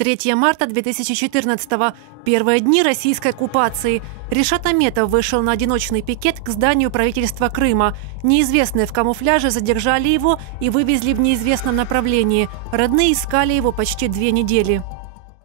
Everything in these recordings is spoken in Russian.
3 марта 2014-го. Первые дни российской оккупации. Ришат Аметов вышел на одиночный пикет к зданию правительства Крыма. Неизвестные в камуфляже задержали его и вывезли в неизвестном направлении. Родные искали его почти 2 недели.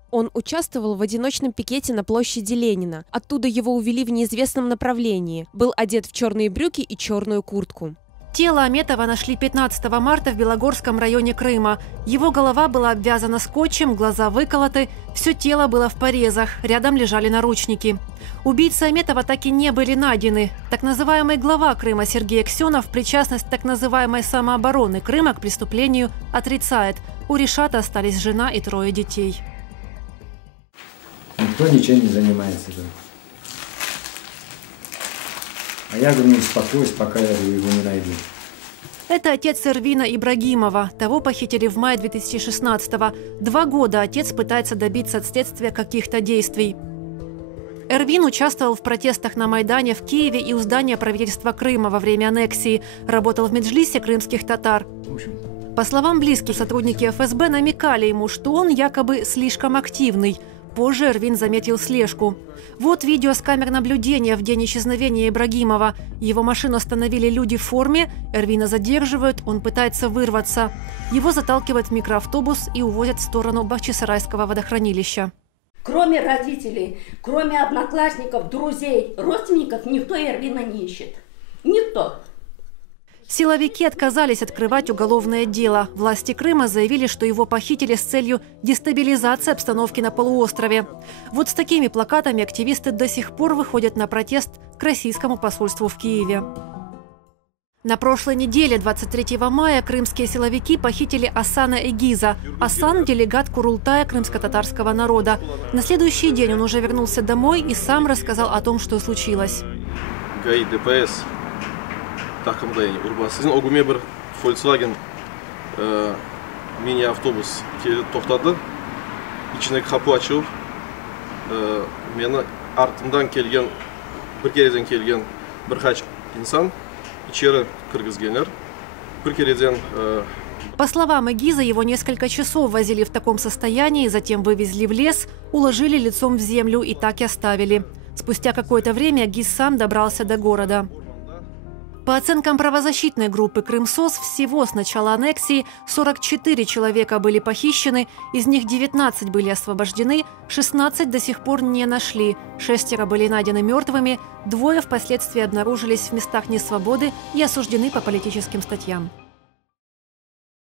Он участвовал в одиночном пикете на площади Ленина. Оттуда его увели в неизвестном направлении. Был одет в черные брюки и черную куртку. Тело Аметова нашли 15 марта в Белогорском районе Крыма. Его голова была обвязана скотчем, глаза выколоты, все тело было в порезах, рядом лежали наручники. Убийцы Аметова так и не были найдены. Так называемый глава Крыма Сергей Аксенов причастность так называемой самообороны Крыма к преступлению отрицает. У Ришата остались жена и 3 детей. Никто ничем не занимается. А я говорю, успокоюсь, пока я его не найду. Это отец Эрвина Ибрагимова. Того похитили в мае 2016-го. 2 года отец пытается добиться от следствия каких-то действий. Эрвин участвовал в протестах на Майдане в Киеве и у здания правительства Крыма во время аннексии. Работал в меджлисе крымских татар. По словам близких, сотрудники ФСБ намекали ему, что он якобы слишком активный. Позже Эрвин заметил слежку. Вот видео с камер наблюдения в день исчезновения Ибрагимова. Его машину остановили люди в форме, Эрвина задерживают, он пытается вырваться. Его заталкивают в микроавтобус и увозят в сторону Бахчисарайского водохранилища. Кроме родителей, кроме одноклассников, друзей, родственников, никто Эрвина не ищет. Никто. Силовики отказались открывать уголовное дело. Власти Крыма заявили, что его похитили с целью дестабилизации обстановки на полуострове. Вот с такими плакатами активисты до сих пор выходят на протест к российскому посольству в Киеве. На прошлой неделе, 23 мая, крымские силовики похитили Асана Эгиза. Асан – делегат Курултая крымско-татарского народа. На следующий день он уже вернулся домой и сам рассказал о том, что случилось. ГАИ, ДПС. Тақымдай Урбасызын огуме бір Volkswagen мини-автобус тоқтады. İçindeki kapı açылып, meni артымдан келген, бір кереден келген бірқач инсан içeri кіргізгендер. Бір кереден... По словам Эгиза, его несколько часов возили в таком состоянии, затем вывезли в лес, уложили лицом в землю и так и оставили. Спустя какое-то время Эгиз сам добрался до города. По оценкам правозащитной группы «Крымсос», всего с начала аннексии 44 человека были похищены, из них 19 были освобождены, 16 до сих пор не нашли, 6 были найдены мертвыми, 2 впоследствии обнаружились в местах несвободы и осуждены по политическим статьям.